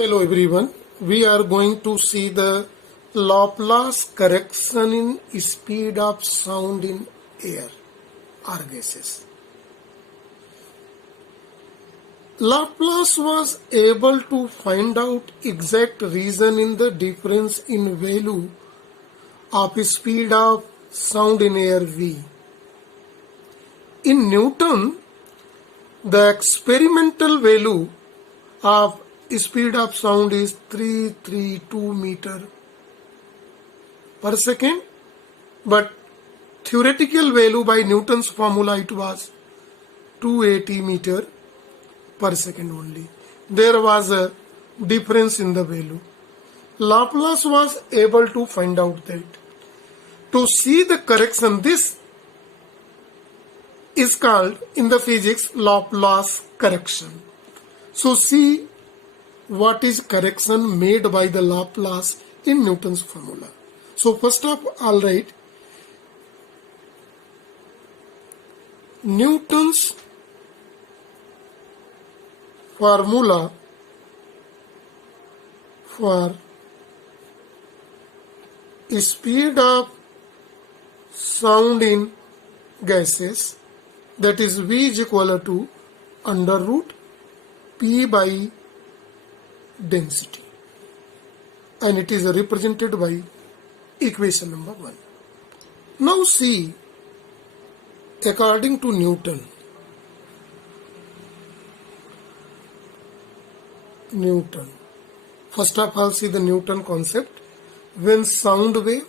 Hello everyone, we are going to see the Laplace correction in speed of sound in air or gases. Laplace was able to find out exact reason in the difference in value of speed of sound in air v. In Newton, the experimental value of speed of sound is 332 meter per second, but theoretical value by Newton's formula it was 280 meter per second only. There was a difference in the value. Laplace was able to find out that. To see the correction, this is called in the physics Laplace correction. So see what is correction made by the Laplace in Newton's formula. So first of all, write Newton's formula for speed of sound in gases, that is V is equal to under root P by density, and it is represented by equation number 1. Now see, according to Newton, first of all see the Newton concept. When sound wave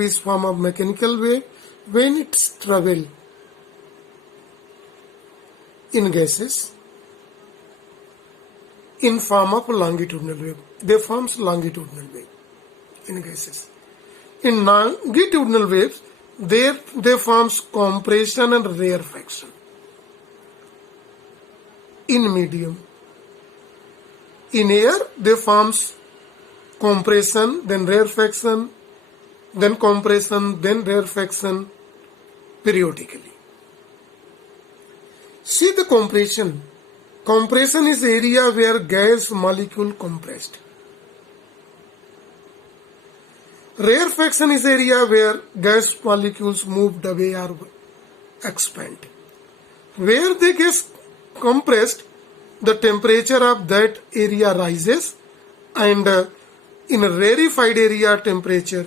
is form of mechanical wave, when it's travel in gases in form of longitudinal wave, they forms longitudinal wave in gases. In longitudinal waves, they forms compression and rarefaction. In medium, in air, they forms compression, then rarefaction, then compression, then rarefaction periodically. See the compression. Compression is area where gas molecule compressed. Rarefaction is area where gas molecules moved away or expand. Where they get compressed, the temperature of that area rises, and in a rarefied area temperature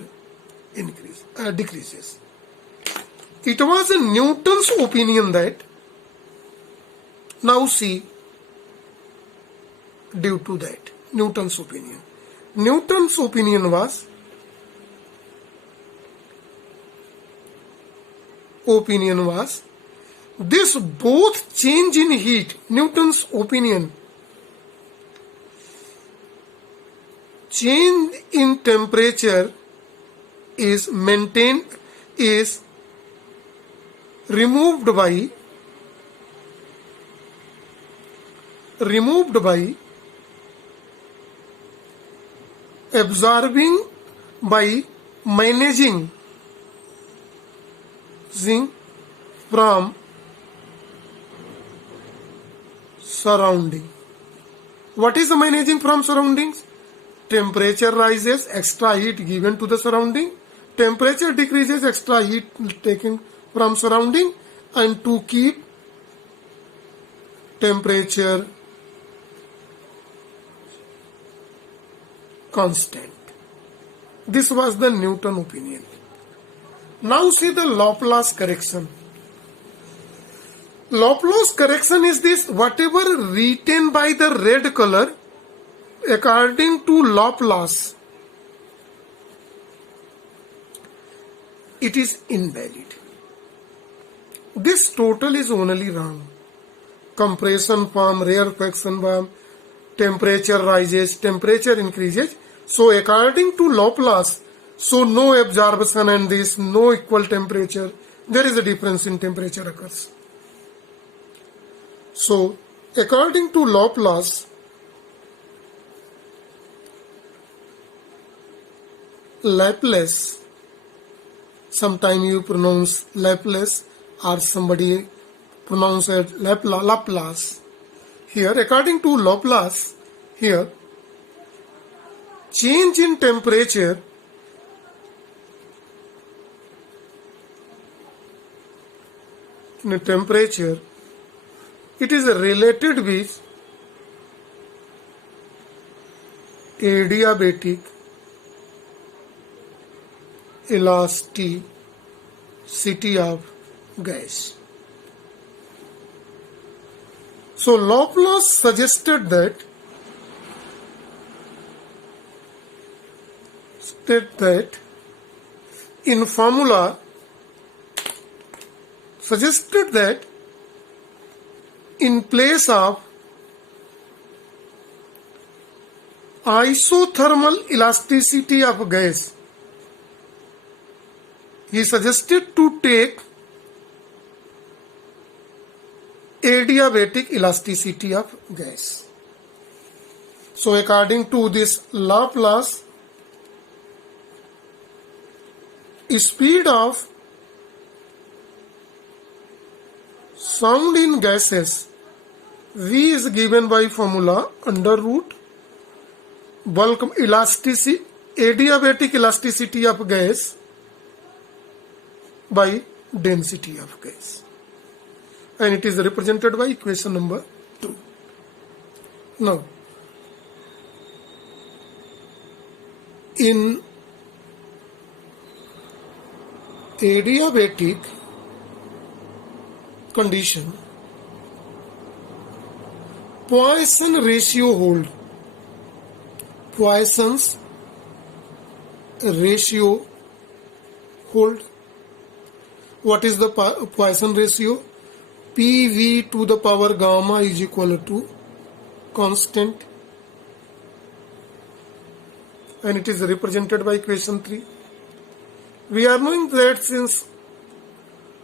decreases. It was in Newton's opinion that, now see, due to that, Newton's opinion was this both change in heat, Newton's opinion, change in temperature is removed by absorbing by managing from surrounding. What is the managing from surroundings? Temperature rises, extra heat given to the surrounding. Temperature decreases, extra heat taken from surrounding, and to keep temperature constant. This was the Newton opinion. Now see the Laplace correction. Laplace correction is this: whatever written by the red color, according to Laplace, it is invalid. This total is only wrong. Compression form, rarefaction form, temperature rises, temperature increases. So according to Laplace, so no absorption and this no equal temperature, there is a difference in temperature occurs. So according to Laplace, sometime you pronounce Laplace or somebody pronounce it Laplace. Here according to Laplace, here change in temperature it is related with adiabatic elasticity of gas. So Laplace suggested that in formula suggested that in place of isothermal elasticity of gas, he suggested to take adiabatic elasticity of gas. So according to this Laplace, speed of sound in gases V is given by formula under root bulk elasticity, adiabatic elasticity of gas by density of gas, and it is represented by equation number 2. Now, in adiabatic condition, Poisson ratio hold. Poisson's ratio hold. What is the Poisson ratio? PV to the power gamma is equal to constant, and it is represented by equation 3. We are knowing that since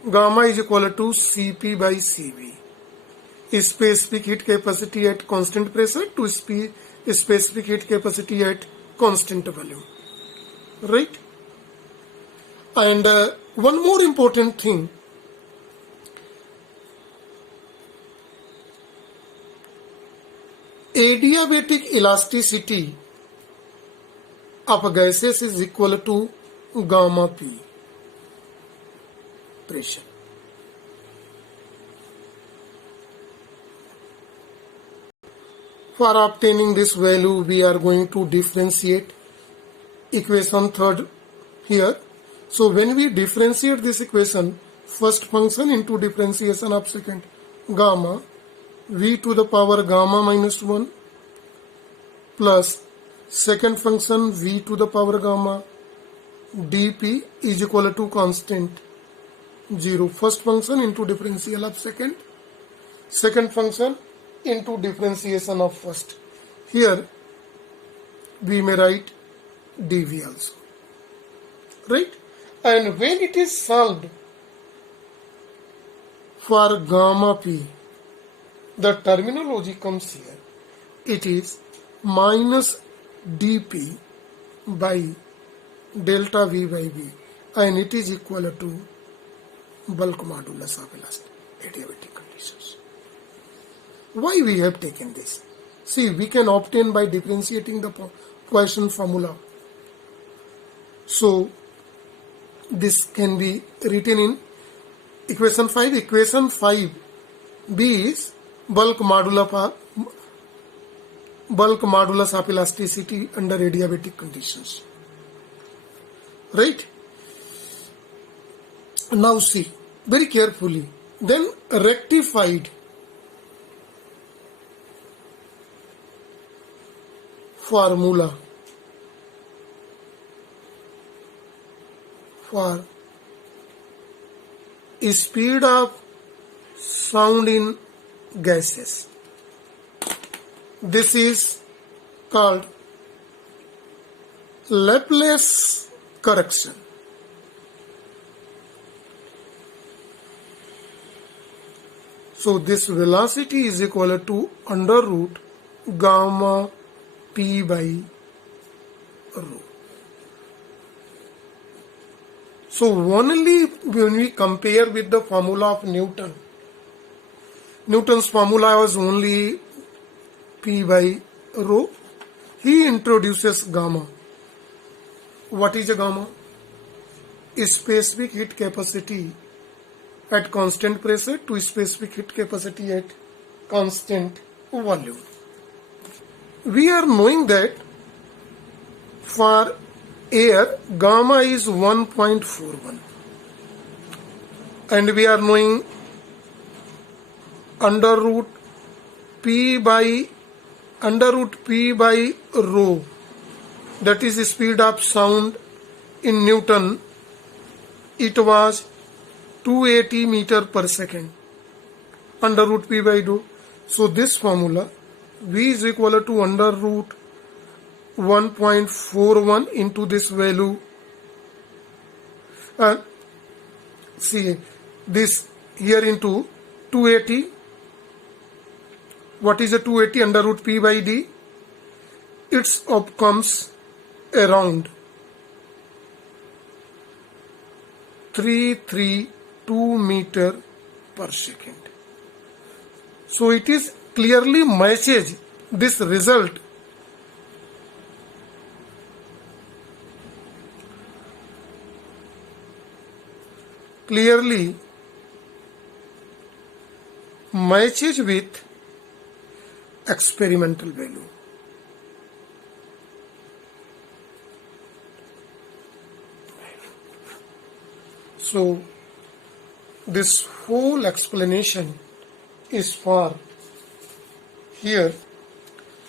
gamma is equal to Cp by Cv, specific heat capacity at constant pressure to specific heat capacity at constant volume, right? And one more important thing, adiabatic elasticity of gases is equal to gamma P pressure. For obtaining this value, we are going to differentiate equation 3 here. So when we differentiate this equation, first function into differentiation of second, gamma v to the power gamma minus 1 plus second function v to the power gamma dp is equal to constant 0. First function into differential of second function into differentiation of first. Here we may write dv also, right? And when it is solved for gamma p, the terminology comes here. It is minus dp by delta v by v, and it is equal to bulk modulus of adiabatic conditions. Why we have taken this? See, we can obtain by differentiating the Poisson formula. So this can be written in equation 5. Equation 5 B is bulk modulus of elasticity under adiabatic conditions, right? Now see very carefully, then rectified formula for speed of sound in gases. This is called Laplace correction. So this velocity is equal to under root gamma p by rho. So only when we compare with the formula of Newton's formula was only p by rho. he introduces gamma. What is a gamma? A specific heat capacity at constant pressure to specific heat capacity at constant volume. We are knowing that for air, gamma is 1.41, and we are knowing under root p by rho, that is the speed of sound in Newton. It was 280 meter per second, under root p by rho. So this formula, v is equal to under root 1.41 into this value. See this here into 280. What is a 280 under root p by d? It comes around 332 meter per second. So it is clearly matches this result with experimental value. So this whole explanation is for here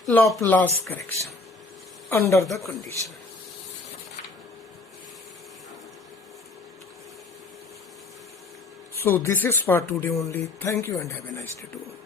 Laplace correction under the condition. So this is for today only. Thank you and have a nice day to all.